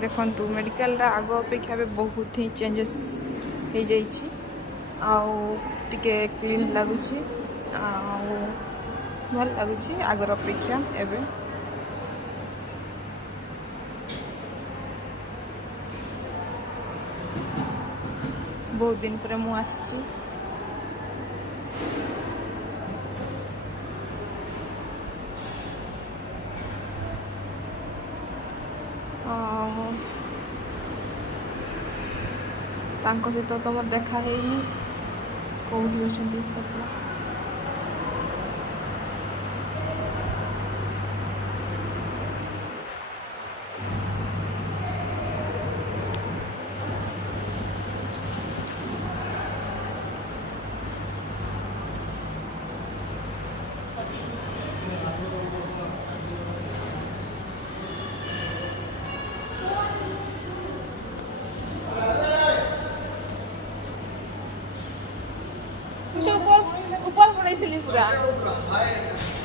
देखु मेडिकल आग अपेक्षा बहुत ही चेंजेस हो जाइए टे क्लीन लगुच भल लगुच आगर अपेक्षा एवं बहुत दिन पर मु आसी सहित तुम देखा है कौटी अच्छा ऊपर ऊपर पड़े पूरा